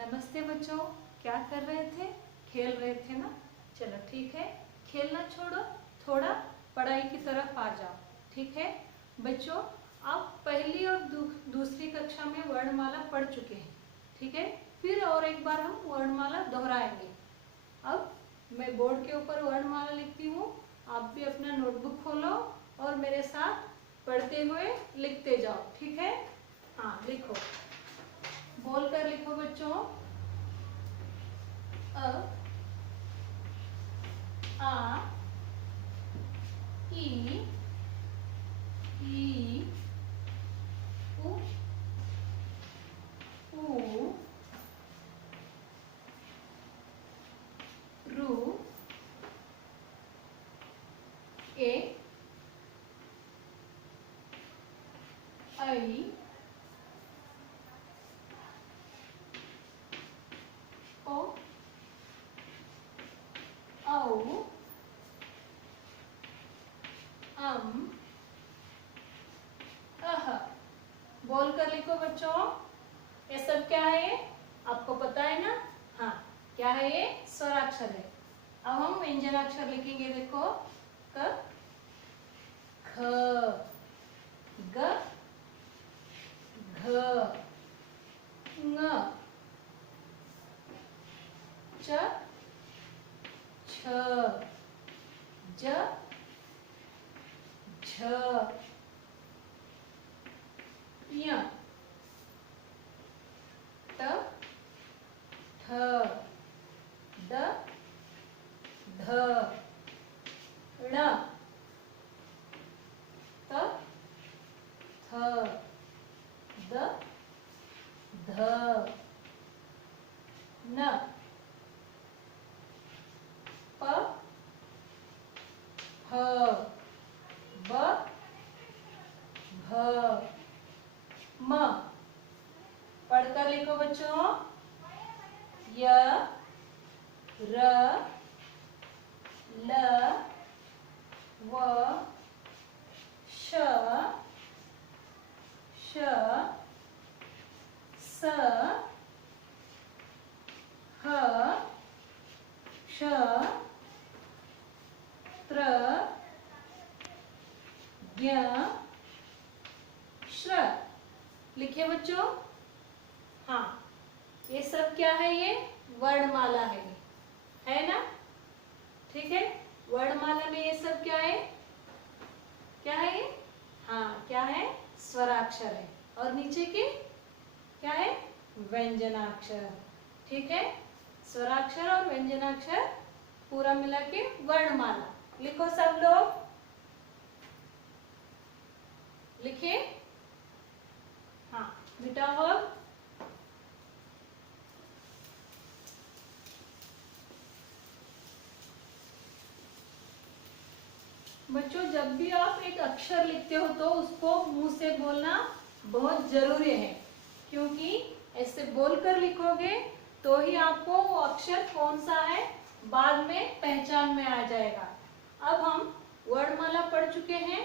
नमस्ते बच्चों, क्या कर रहे थे? खेल रहे थे ना। चलो ठीक है, खेलना छोड़ो, थोड़ा पढ़ाई की तरफ आ जाओ। ठीक है बच्चों, आप पहली और दूसरी कक्षा में वर्णमाला पढ़ चुके हैं। ठीक है, फिर और एक बार हम वर्णमाला दोहराएंगे। अब मैं बोर्ड के ऊपर वर्णमाला लिखती हूँ, आप भी अपना नोटबुक खोलो और मेरे साथ पढ़ते हुए लिखते जाओ। ठीक है, हाँ लिखो, बोल कर लिखो बच्चों। अ, आ, ई, उ, ऊ, रू, ए, ऐ, ओ, औ, अम, अह। बोल कर लिखो बच्चों। ये सब क्या है? ये आपको पता है ना? हाँ, क्या है? ये स्वराक्षर है। अब हम व्यंजनाक्षर लिखेंगे। देखो, क, ख, ग, घ, ङ, च, छ, ज, झ, ञ, त, थ, द, ध, ण, त, थ, द, ध, न, प, फ, ब, भ, म। पढ़कर लिखो बच्चों। य, र, ल, व, श, श, स, ह, क्ष, त्र, ज्ञ, श्र। लिखिए बच्चों। हाँ, ये सब क्या है? ये वर्णमाला है ना? ठीक है, वर्णमाला में ये सब क्या है? क्या है ये? हाँ, क्या है? स्वराक्षर है। और नीचे के क्या है? व्यंजनाक्षर। ठीक है, स्वराक्षर और व्यंजनाक्षर पूरा मिला के वर्णमाला। लिखो सब लोग, लिखिए। हाँ बेटा, और बच्चों, जब भी आप एक अक्षर लिखते हो तो उसको मुंह से बोलना बहुत जरूरी है, क्योंकि ऐसे बोलकर लिखोगे तो ही आपको वो अक्षर कौन सा है बाद में पहचान में आ जाएगा। अब हम वर्णमाला पढ़ चुके हैं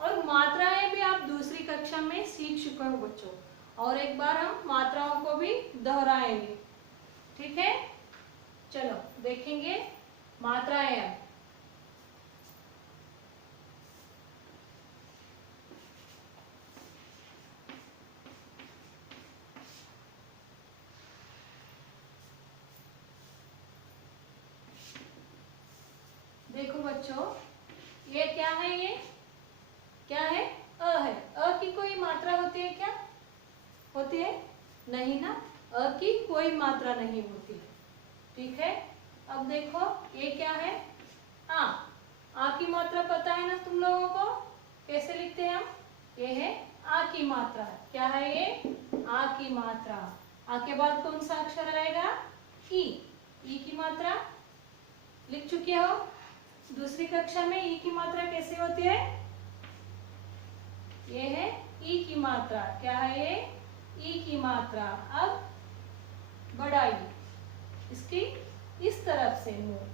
और मात्राएं भी आप दूसरी कक्षा में सीख चुके हो बच्चों, और एक बार हम मात्राओं को भी दोहराएंगे। ठीक है, चलो देखेंगे मात्राएं। अब देखो बच्चों, ये क्या है? ये क्या है? अ है। अ की कोई मात्रा होती है क्या? होती है? नहीं ना, अ की कोई मात्रा नहीं होती है। ठीक है, अब देखो ये क्या है? आ। आ की मात्रा पता है ना तुम लोगों को? कैसे लिखते हैं हम? ये है आ की मात्रा। क्या है ये? आ की मात्रा। आ के बाद कौन सा अक्षर आएगा? ई। ई की मात्रा लिख चुके हो दूसरी कक्षा में। ई की मात्रा कैसे होती है? ये है ई की मात्रा। क्या है ये? ई की मात्रा। अब बड़ा ई, इसकी इस तरफ से मुंह,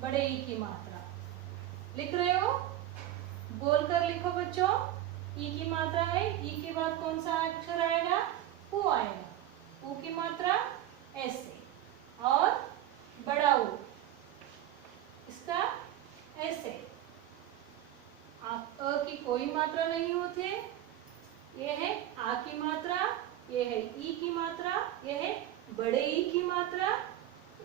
बड़े ई की मात्रा। लिख रहे हो? बोलकर लिखो बच्चों। ई की मात्रा है, ई के बाद कौन सा अक्षर आएगा? उ आएगा। उ की मात्रा ऐसे, और बड़ा ऊ इसका ऐसे। अ की कोई मात्रा नहीं होती है। ये है आ की मात्रा, ये है ई की मात्रा, ये है बड़े ई की मात्रा,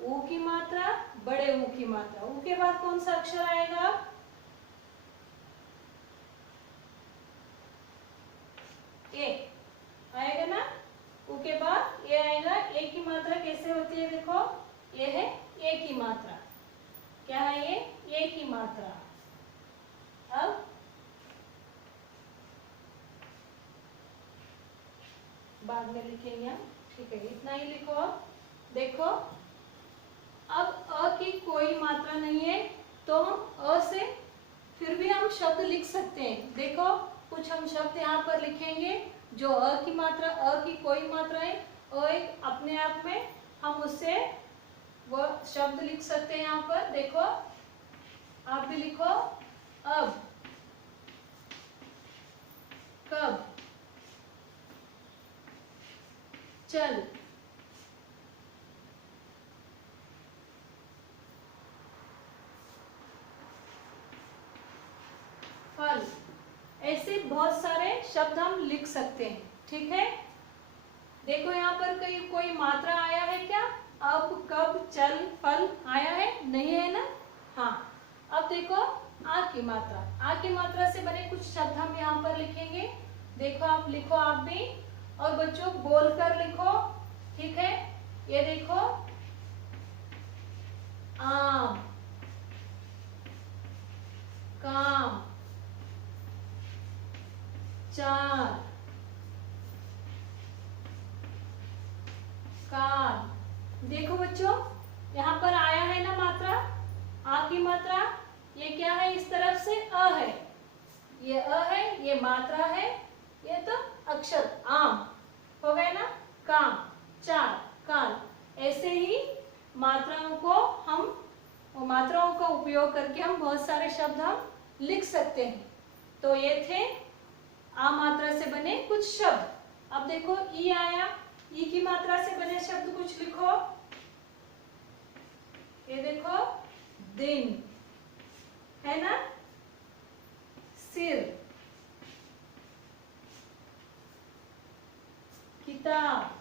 ऊ की मात्रा, बड़े ऊ की मात्रा। ऊ के बाद कौन सा अक्षर आएगा? ए आएगा ना। ऊ के बाद ए आएगा। ए की मात्रा कैसे होती है? देखो, ये है ए की मात्रा। क्या है ये? ए की मात्रा। अब बाद में लिखेंगे हम, ठीक है, इतना ही लिखो। देखो, अब अ की कोई मात्रा नहीं है तो हम अ से फिर भी हम शब्द लिख सकते हैं। देखो, कुछ हम शब्द यहाँ पर लिखेंगे जो अ की मात्रा, अ की कोई मात्रा है, अ एक अपने आप में, हम उससे वो शब्द लिख सकते हैं। यहाँ पर देखो, आप भी लिखो। अब, कब, चल, फल, ऐसे बहुत सारे शब्द हम लिख सकते हैं। ठीक है, देखो यहाँ पर कोई मात्रा आया है क्या? अब, कब, चल, फल आया है? नहीं है ना। हाँ, अब देखो आ की मात्रा। आ की मात्रा से बने कुछ शब्द हम यहाँ पर लिखेंगे। देखो, आप लिखो, आप भी, और बच्चों बोलकर लिखो। ठीक है, ये देखो, आम, काम, चार, कार। देखो बच्चों, यहाँ पर आया है ना मात्रा, आ की मात्रा। ये क्या है? इस तरफ से अ है, ये अ है, ये मात्रा है, ये तो अक्षर आम हो गए ना। काम, चार, कार। ऐसे ही मात्राओं को हम, मात्राओं का उपयोग करके हम बहुत सारे शब्द हम लिख सकते हैं। तो ये थे आ मात्रा से बने कुछ शब्द। अब देखो, ई आया, ई की मात्रा से बने शब्द कुछ लिखो। ये देखो, दिन है ना, सिर, किताब,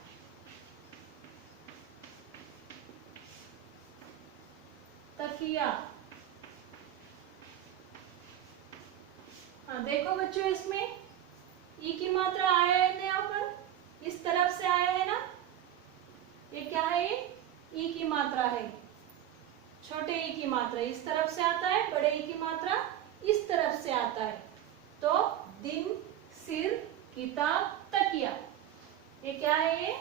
तकिया। हाँ, देखो बच्चों, इसमें ई की मात्रा आया है ना, यहाँ पर इस तरफ से आया है ना। ये क्या है? ये ई की मात्रा है। छोटे ई की मात्रा इस तरफ से आता है, बड़े ई की मात्रा इस तरफ से आता है। तो दिन, सिर, किताब, तकिया, ये क्या है? ये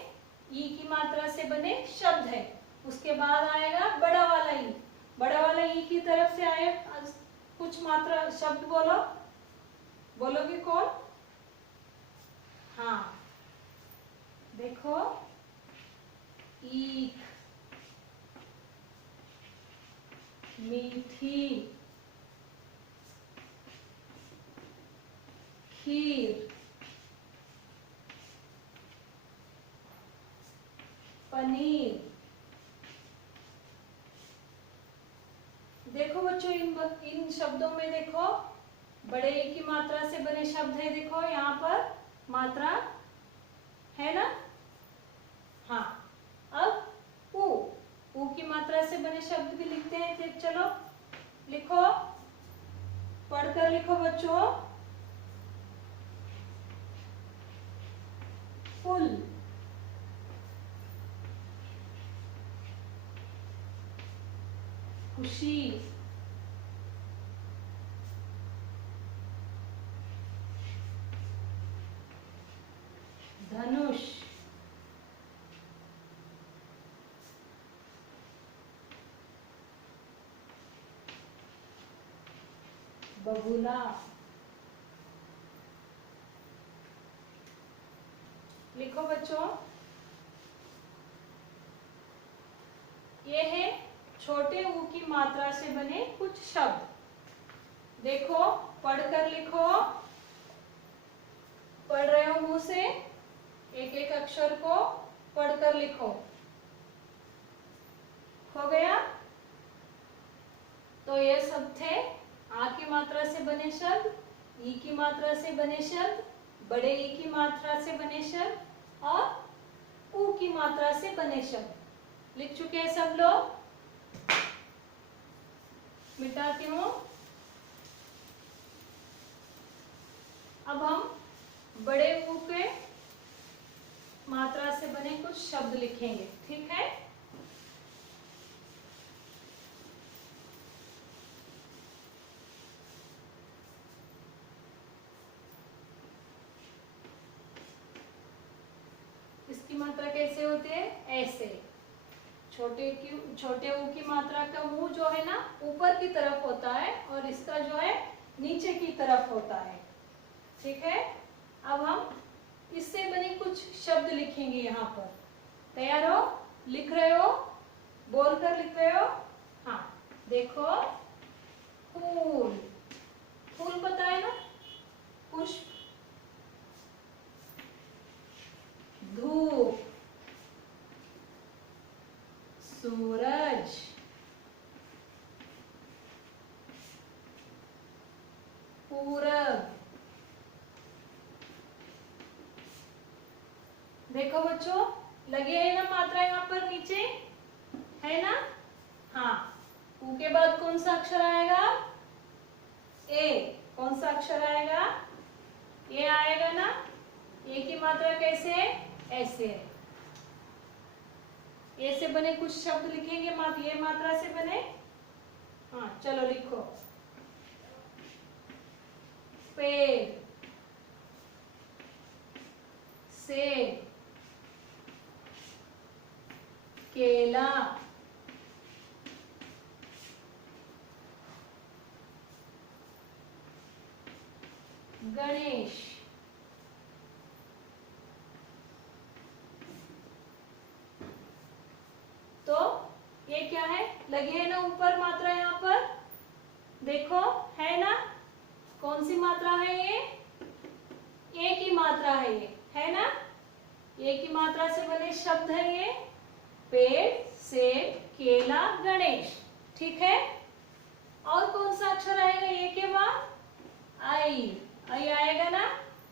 ई की मात्रा से बने शब्द है। उसके बाद आएगा बड़ा वाला ई। बड़ा वाला ई की तरफ से आए कुछ मात्रा शब्द बोलो। बोलोगे कौन? हाँ, देखो, ईख, मीठी, खीर, पनीर। देखो बच्चों, इन शब्दों में देखो, बड़े ई की मात्रा से बने शब्द है। देखो यहाँ पर मात्रा है ना। हाँ, अब ऊ की मात्रा से बने शब्द भी लिखते हैं। फिर चलो लिखो, पढ़कर लिखो बच्चों। फूल, खुशी, धनुष, बगुला। लिखो बच्चों, ये है छोटे ऊ की मात्रा से बने कुछ शब्द। देखो, पढ़कर लिखो। पढ़ रहे हो मुंह से, एक एक अक्षर को पढ़कर लिखो। हो गया। तो ये सब थे आ की मात्रा से बने शब्द, ई की मात्रा से बने शब्द, बड़े ई की मात्रा से बने शब्द और ऊ की मात्रा से बने शब्द। लिख चुके हैं सब लोग? मिटाती हूं। अब हम बड़े ऊ के मात्रा से बने कुछ शब्द लिखेंगे, ठीक है? इसकी मात्रा कैसे होती है? ऐसे। छोटे ऊ की मात्रा का मुंह जो है ना ऊपर की तरफ होता है और इसका जो है नीचे की तरफ होता है, ठीक है? अब हम इससे बने कुछ शब्द लिखेंगे यहाँ पर। तैयार हो? लिख रहे हो? बोलकर लिख रहे हो? हाँ, देखो, फूल। फूल पता है ना? पुष्प। धूप, सूरज, पूरब। देखो बच्चों, लगे है ना मात्रा यहाँ पर नीचे, है ना? हाँ, ऊ के बाद कौन सा अक्षर आएगा? ए। कौन सा अक्षर आएगा? ए आएगा ना? ए की मात्रा कैसे है? ऐसे है। ए से बने कुछ शब्द लिखेंगे, ये मात्रा से बने। हाँ, चलो लिखो। पेड़, सेब, केला, गणेश, तो ये क्या है? लगे है ना ऊपर मात्रा यहाँ पर, देखो, है ना? कौन सी मात्रा है ये? ए की मात्रा है ये, है ना? ए की मात्रा से बने शब्द है ये। पेड़, सेब, केला, गणेश, ठीक है? और कौन सा अक्षर आएगा ए के बाद? आई। आई आएगा ना?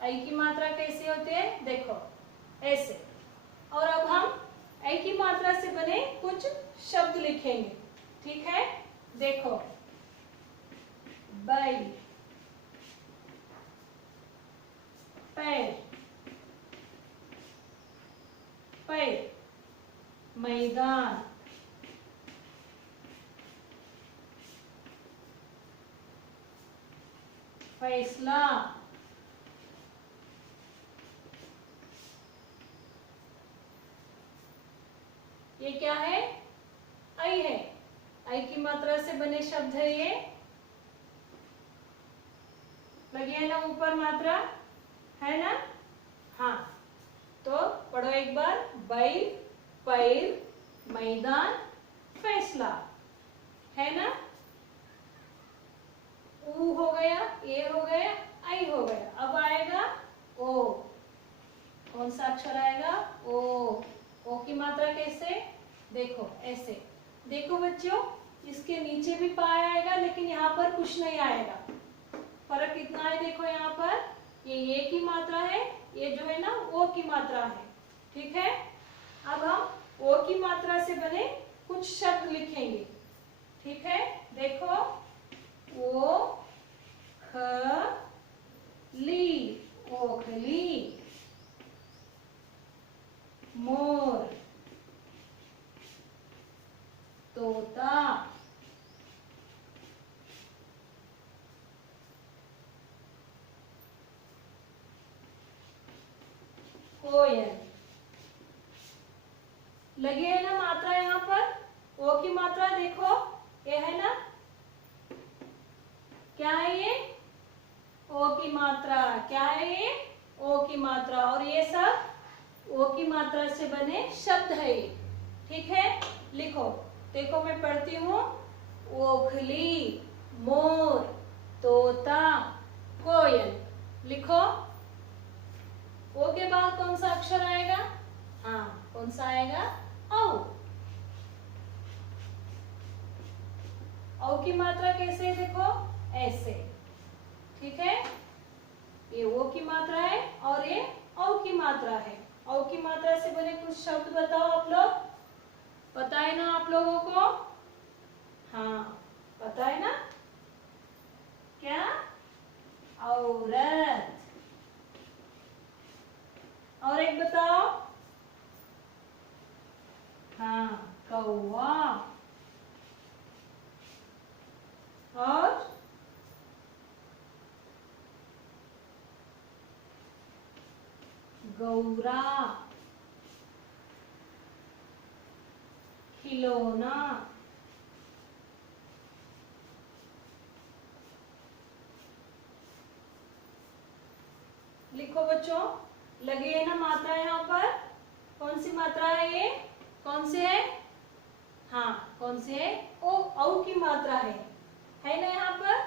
आई की मात्रा कैसे होती है? देखो, ऐसे। और अब हम आई की मात्रा से बने कुछ शब्द लिखेंगे, ठीक है? देखो, बैल, पैर, पैर, मैदान, फैसला, ये क्या है? आई है। आई की मात्रा से बने शब्द है ये। लगी है ना ऊपर मात्रा, है ना? हाँ, तो पढ़ो एक बार। बैल, पैर, मैदान, फैसला, है ना? ऊ हो गया, ए हो गया, आई हो गया। अब आएगा ओ। कौन सा अक्षर आएगा? ओ। ओ की मात्रा कैसे? देखो, ऐसे। देखो बच्चों, इसके नीचे भी पाया आएगा लेकिन यहाँ पर कुछ नहीं आएगा। फर्क कितना है? देखो यहाँ पर ये ए की मात्रा है, ये जो है ना ओ की मात्रा है, ठीक है? अब हम ओ की मात्रा से बने कुछ शब्द लिखेंगे, ठीक है? देखो, ओ ख ली, ओखली, मोर, तोता, कोयल। लगे है ना मात्रा यहाँ पर? ओ की मात्रा देखो, ये है ना? क्या है ये? ओ की मात्रा। क्या है ये? ओ की मात्रा। और ये सब ओ की मात्रा से बने शब्द है ये, ठीक है? लिखो, देखो मैं पढ़ती हूँ। ओखली, मोर, तोता, कोयल। लिखो। ओ के बाद कौन सा अक्षर आएगा? हाँ, कौन सा आएगा? औ। की मात्रा कैसे है देखो, ऐसे, ठीक है। ये ओ की मात्रा है और ये औ की मात्रा है। औ की मात्रा से बने कुछ शब्द बताओ आप लोग, पता है ना आप लोगों को? हाँ पता है ना, क्या? औरत। और एक बताओ, हाँ कौवा। और गौरा, खिलौना। लिखो बच्चों, लगी है ना मात्रा यहाँ पर? कौन सी मात्रा है ये, कौन से है? हाँ कौन से है? ओ औ की मात्रा है ना यहाँ पर?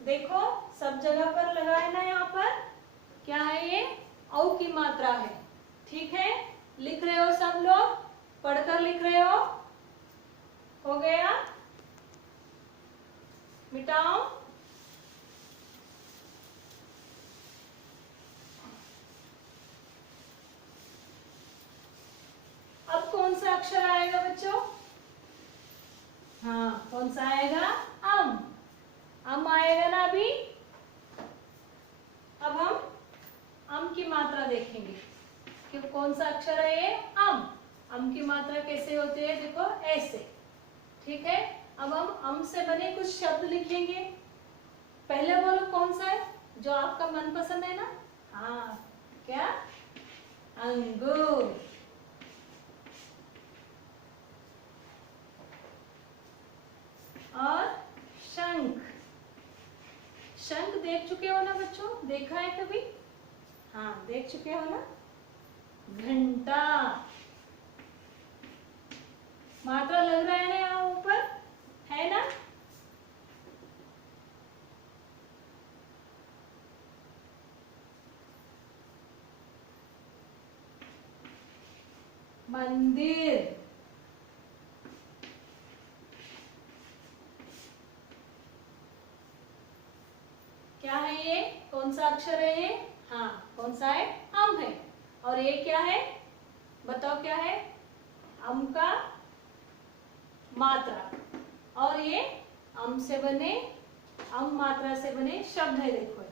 देखो सब जगह पर लगा है ना यहाँ पर, क्या है ये? औ की मात्रा है, ठीक है। लिख रहे हो सब लोग, पढ़कर लिख रहे हो गया? मिटाओ। अब कौन सा अक्षर आएगा बच्चों? हाँ कौन सा आएगा? अम आएगा ना अभी। अब हम अम की मात्रा देखेंगे कि कौन सा अक्षर है ये? अम की मात्रा कैसे होती है देखो, ऐसे, ठीक है। अब हम अम से बने कुछ शब्द लिखेंगे। पहले बोलो कौन सा है जो आपका मनपसंद है ना? हाँ क्या? अंगूर। और शंख। शंख देख चुके हो ना बच्चों, देखा है कभी? हाँ देख चुके हो ना। घंटा, मात्रा लग रहा है ना यहाँ ऊपर, है ना? मंदिर। क्या है ये, कौन सा अक्षर है ये? हाँ कौन सा है? अम है। और ये क्या है बताओ, क्या है? अम का मात्रा। और ये अम से बने, अम मात्रा से बने शब्द है। देखो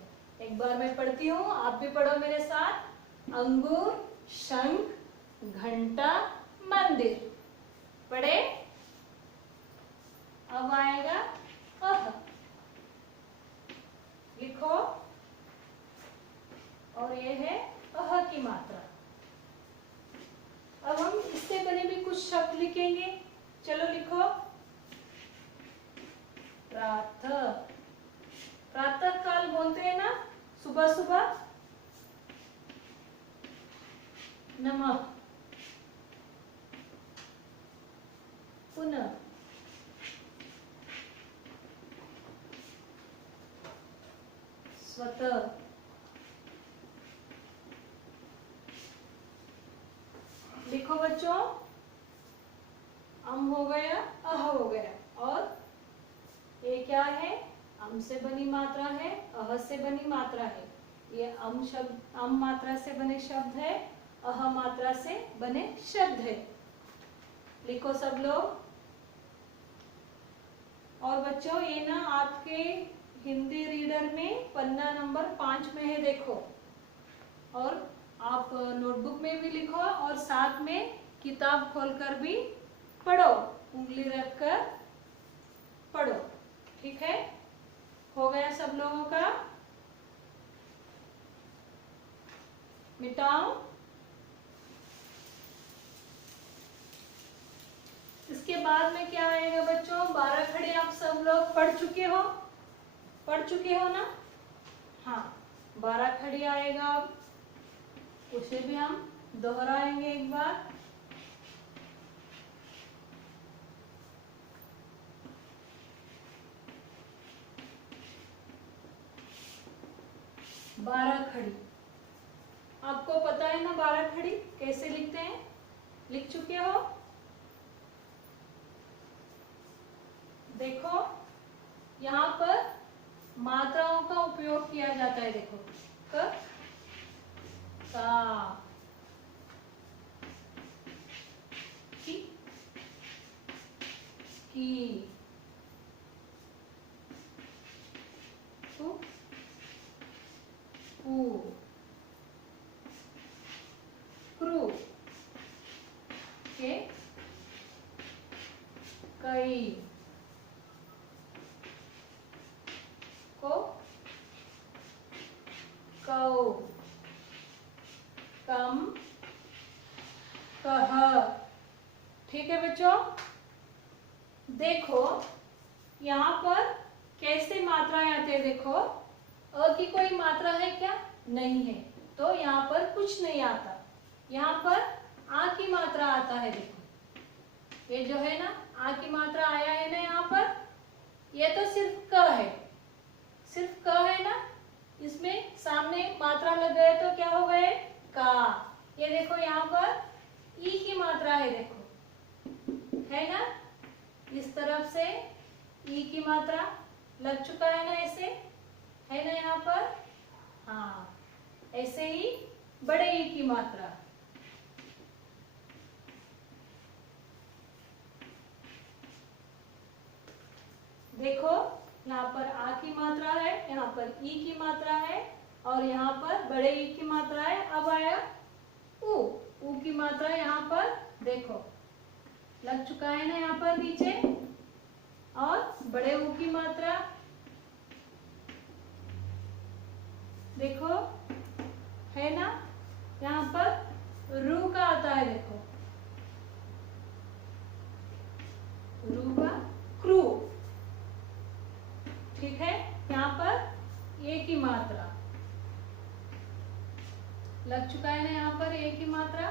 एक बार मैं पढ़ती हूँ, आप भी पढ़ो मेरे साथ। अंगूर, शंख, घंटा, मंदिर। पढ़े? अब आएगा अह, लिखो। और ये है अह की मात्रा। अब हम इससे बने भी कुछ शब्द लिखेंगे, चलो लिखो। प्रातः, प्रातः काल बोलते हैं ना, सुबह सुबह। नमः, पुनः, स्वतः, लिखो बच्चों। अम हो गया, अह हो गया। और ये क्या है? अम से बनी मात्रा है, अह से बनी मात्रा है। ये अम शब्द, अम मात्रा से बने शब्द है, अह मात्रा से बने शब्द है। लिखो सब लोग। और बच्चों ये ना आपके हिंदी रीडर में पन्ना नंबर 5 में है, देखो। और आप नोटबुक में भी लिखो और साथ में किताब खोलकर भी पढ़ो, उंगली रखकर पढ़ो, ठीक है। हो गया सब लोगों का? मिटाओ। इसके बाद में क्या आएगा बच्चों? 12 खड़े आप सब लोग पढ़ चुके हो ना? हाँ 12 खड़ी आएगा। अब उसे भी हम दोहराएंगे एक बार। बारह खड़ी, आपको पता है ना 12 खड़ी कैसे लिखते हैं? लिख चुके हो? देखो यहाँ पर मात्राओं का उपयोग किया जाता है। देखो क, का, की, कु, कु, क्रू, के, कई, को, कौ, कम, कह। ठीक है बच्चों, देखो यहाँ पर कैसे मात्राएं आती है। देखो अ की कोई मात्रा है क्या? नहीं है, तो यहाँ पर कुछ नहीं आता। यहाँ पर आ की मात्रा आता है। देखो ये जो है ना, आ की मात्रा आया है ना यहाँ पर, ये तो सिर्फ क है, सिर्फ क है ना, इसमें सामने मात्रा लग गए तो क्या हो गए? का। ये देखो यहाँ पर ई की मात्रा है, देखो है ना, इस तरफ से ई की मात्रा लग चुका है ना, ऐसे है ना यहाँ पर। हाँ, ऐसे ही बड़े ई की मात्रा। देखो यहाँ पर आ की मात्रा है, यहाँ पर ई की मात्रा है, और यहाँ पर बड़े ई की मात्रा है। अब आया ऊ की मात्रा यहाँ पर देखो लग चुका है ना यहाँ पर नीचे, और बड़े ऊ की मात्रा देखो है ना, यहाँ पर रू का आता है। देखो रू का क्रू। ठीक है, यहाँ पर ए की मात्रा लग चुका है ना, यहाँ पर ए की मात्रा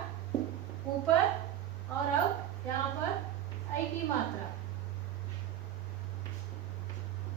ऊपर, और अब